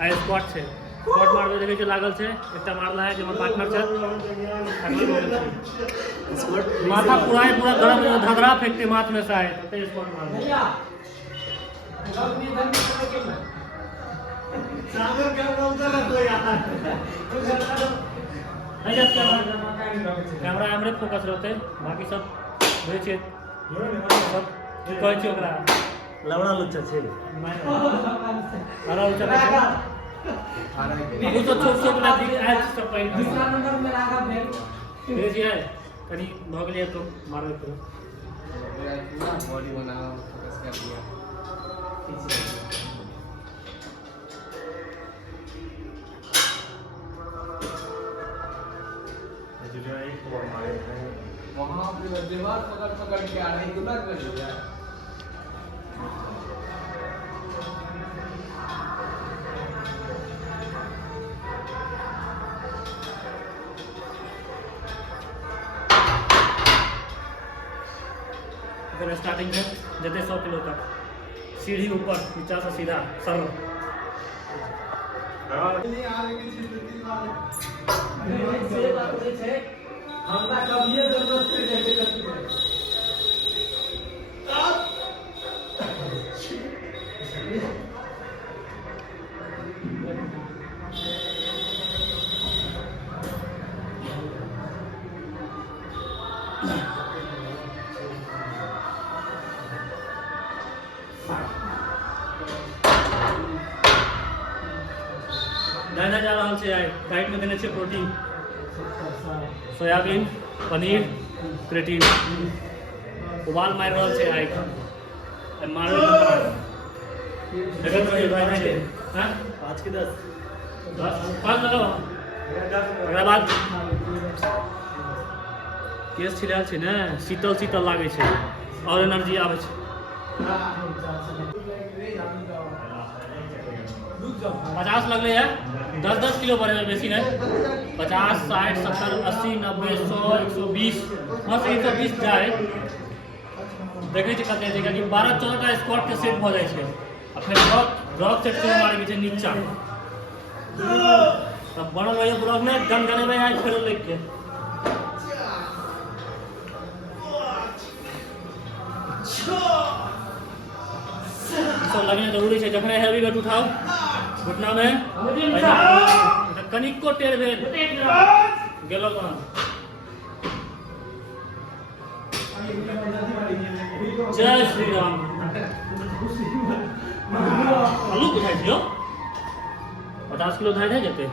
आ squat छे squat मारबे देखे छै लागल छै एकटा मारला है जे हमर पार्टनर छै स्क्वाट माथा पूरा गरम धधरा फेंकते माथ में से आए तते स्क्वाट मार सागर कैमरा उधर रखो यार नहीं जाते कैमरा हमरे फोकस रहते बाकी सब होय छै सब कहै छै ओकरा लवड़ा लुच्चा छे हरा लुच्चा छे तो छोट लागी आज सब पहिन दूसरा नंबर में लागा भेल भेजिए कनी भ गेलिए तो मारबे करो पूरा बॉडी बनाओ फोकस कर दिया वहाँ पे दीवार पकड़ के आ रही गुना कर दिया फिर स्टार्टिंग में जैसे 100 किलो तक सीढ़ी ऊपर नीचा से सीधा सर्व हमरा कभिए जरूरत पड़ जाए करती है दाना जा रहल छै आइ डाइट में देने छै प्रोटीन सोयाबीन पनीर क्रेटीन उबाल मार रहल छै आइ मार देखत रहिए भाई भाई हां 5 के 10 5 लगाओ एकरा बाद केस छिलाल छै ने शीतल शीतल लागे छै और एनर्जी आबै छै 50 लगले है 10-10 किलो बढ़े बेसी नहीं 50 60 70 80 90 100 120 बस 120 जाए देखे छी कते छै कि 12-14 टा स्क्वाट के सेट भ जाय छै आ फिर ड्रॉप सेट के मारे के छै नीचा तब बड़ा रहियो ब्लॉग में गन गने में आज फेर लेके के सब लगने जरूरी है जखने हेवी वेट उठाओ घुटना में कनिको टेढ़ भेल गेलो कहां जय श्री राम आलू उठाई दियो 50 किलो धाय है जते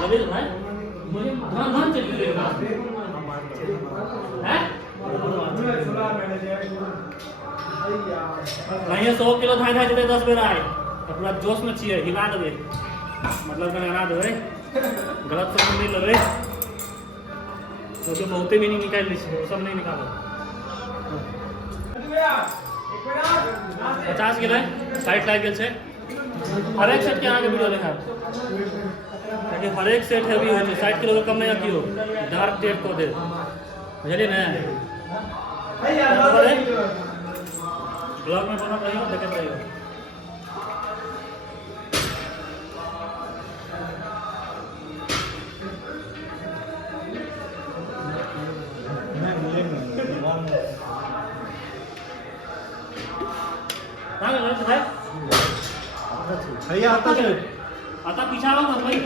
लगे ना मुझे धान चल रहा है नहीं 100 किलो धाय धाय जते 10 बेर आए पूरा जोश में छिए हिला देबे मतलब कने हरा देबे गलत सब नहीं लगे तो बहुते भी नहीं निकाल ली सब नहीं निकालो 50 किलो साइड लाग गेल छै हर एक सेट के आगे वीडियो देखा ताकि हर एक सेट हेवी हो 60 किलो कम नहीं रखियो डार्क टेप को दे बुझलिए ना ब्लॉग में बना रहियो देखते रहियो भैया आता है आता पीछा आओ मत भाई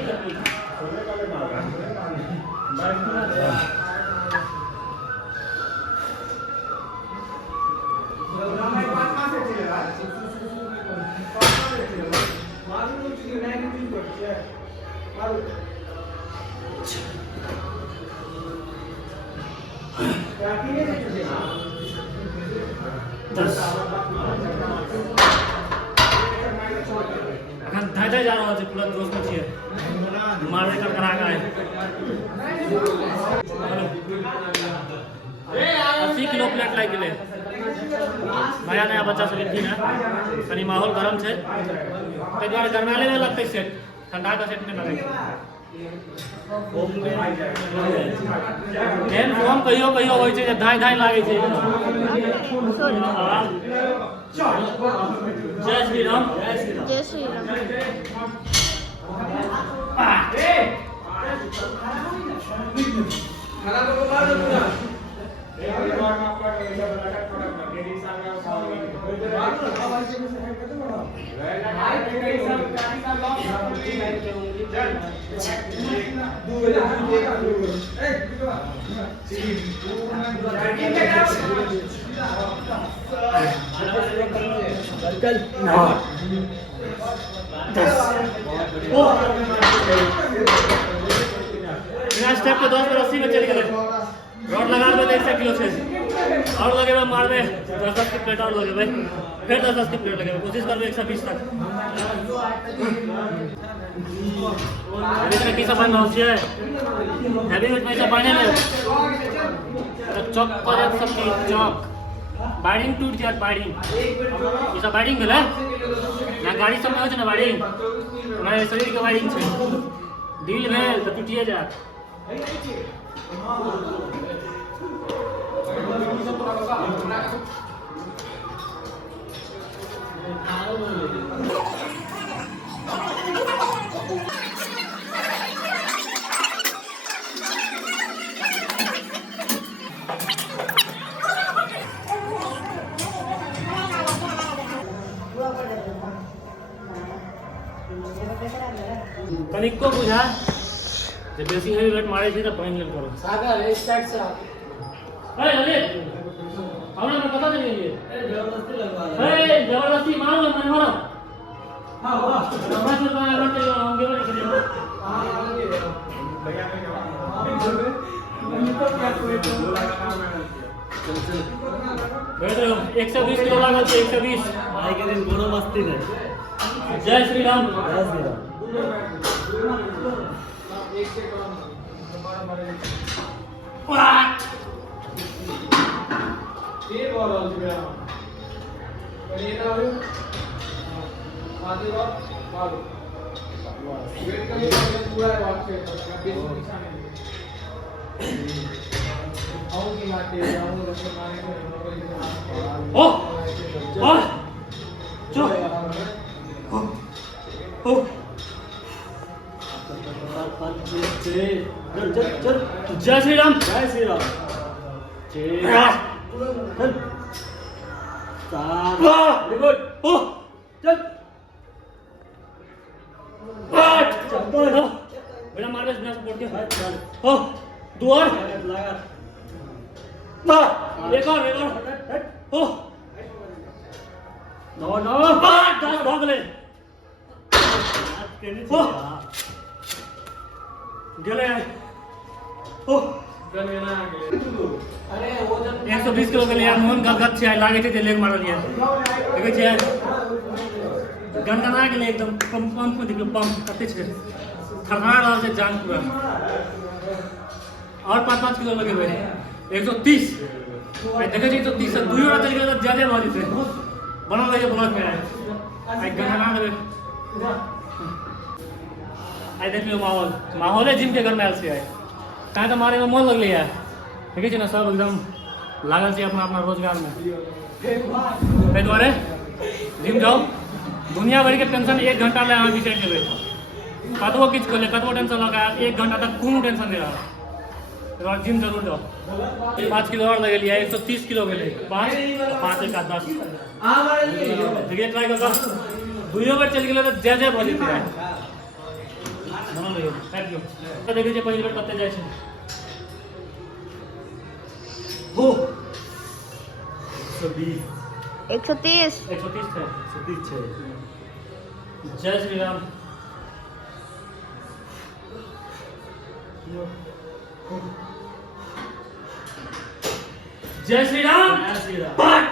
धाय जा रहा है पूरा जोश में छिए मारे कर करा का है 80 किलो प्लेट लाग गेले नया नया बच्चा सब एथिन है कनी माहौल गरम छै ताहि दुआरे गरमाले में लगतै सेट ठंडा का सेट नहीं लगै एहन फॉर्म कहियो कहियो होइ छै जे धाय धाय लागै छै जय श्री राम जय श्री राम स्टेप पे 10 पर 80 में चल गए रॉड लगा दे 100 किलो से और लगे हुए मारबे 10 की प्लेट और लगे भाई फिर 10 की प्लेट लगे कोशिश करबे 120 तक इसमें किसा बन रहा है हैवी वेट में से बने में चौक पर सब की चौक बाइडिंग टूट जात बाइडिंग ये सब बाइडिंग भेल ना गाड़ी सब में हो ना बाइडिंग ना शरीर के बाइडिंग छै दिल भेल तो टूटिए जात तनिको बुझा जब बेसी हेवी वेट मारे छी तो पानी लेल करो सागर इस साइड से अरे ललित हमरा में पता नहीं है जबरदस्ती लगवा ए जबरदस्ती मारो मैंने मारो हां वाह समझ में आ रहा है हम गेलो नहीं करिए भैया तो क्या कोई तो वेट 120 किलो लागल छै 120 आई के दिन कोनो मस्ती नहीं जय श्री राम जय श्री राम व्हाट ये बोल रहा हूं मेरा ये ना हो आगे बात मारो वेट का पूरा है बात से बेसिक निशान है आऊंगी मारते आऊंगी रस्ते मारने ओ ओ चो ओ चल चल चल जय श्री राम जय श्री राम चल सात वेरी गुड ओ चल बेटा मार बे बिना सपोर्ट के चल ओ दो और लगा एक और ओ नो नो 10 भाग ले ओ गेले ओ गने ना अरे वो जब 120 किलो के लिए मोहन गदगद छै लागे छै जे लेग मारल ये देखे छै गनगना के लिए एकदम पंप देखियो पंप कते छै थरथरा रहल छै जान पूरा और 5-5 किलो लगे हुए 130 देखे छै 130 से दुई और चल गेल त ज्यादा भ जेते बनल रहिए ब्लॉक में आई गनगना देबे आई देखियो माहौल जिम के घर में आयल छै कहाँ तो मारे में मन लगले है देखे छै ना सब एकदम लागल छै अपना अपना रोजगार में ताहि दुआरे जिम जाओ दुनिया भर के टेंशन 1 घंटा ले अहाँ बिसरि जेबै कतबो किछु कर ले कतबो टेंशन लगा 1 घंटा तक कोनो टेंशन नहीं रहा और जिम जरूर जाओ 5 किलो और लगेलिए 130 किलो गेले 5 1 का 10 देखिए ट्राई कर दुइयो बेर चल गेले तो जय जय भ जेतै बनल रहियो थैंक यू तो देखिए पहिल बेर कते जाय छै हो 120 130 130 है 130 છે जय श्री राम जय श्री राम जय श्री राम बट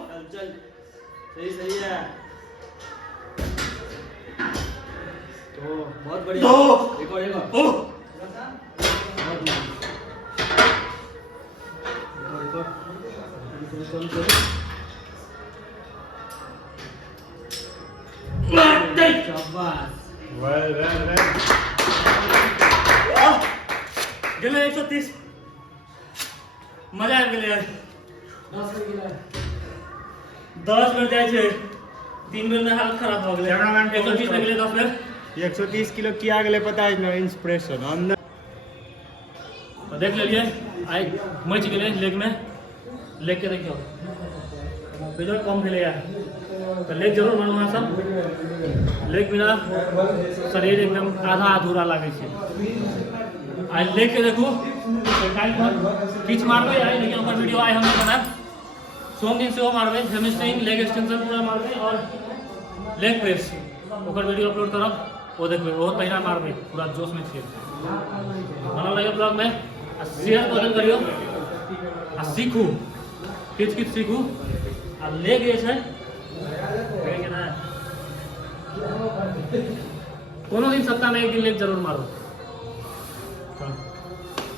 चल चल सही सही है बहुत बढ़िया। दो। एक और, एक और। ओ बहुत बढ़िया। एक और। शाबाश। गेले 130 मजा आबि गेलै यार। 10 बेर जाइ छै, 3 बेर में हालत खराब भ गेलै। कैमरामैन 130 में गेलै 10 बेर। 130 किलो किया गेले पता है ना, इंस्पिरेशन अंदर तो देख लेलिए आइ मच गेलै लेग में। लेग के देखियो रिजल्ट कम भेलै यार, तो लेग जरूर मानू अहाँ सब। लेग बिना शरीर एकदम आधा अधूरा लागै छै। आइ लेग के देखू, किछ मारबै आइ, लेकिन ओकर वीडियो आइ हम नहीं बनाएब। सोम दिन सेहो मारबै, हेमस्ट्रिंग लेग एक्सटेंशन पूरा मारबै और लेग प्रेस ओकर वीडियो अपलोड करब, वो देखबै। बहुत पहिना मारबै, पूरा जोश में छियै। बनल रहियो ब्लॉग में, आ शेयर वजन करियो, आ सीखू, किछ किछ सीखू। आ लेग जे छै कोनो दिन सप्ताह में 1 दिन लेग जरूर मारो।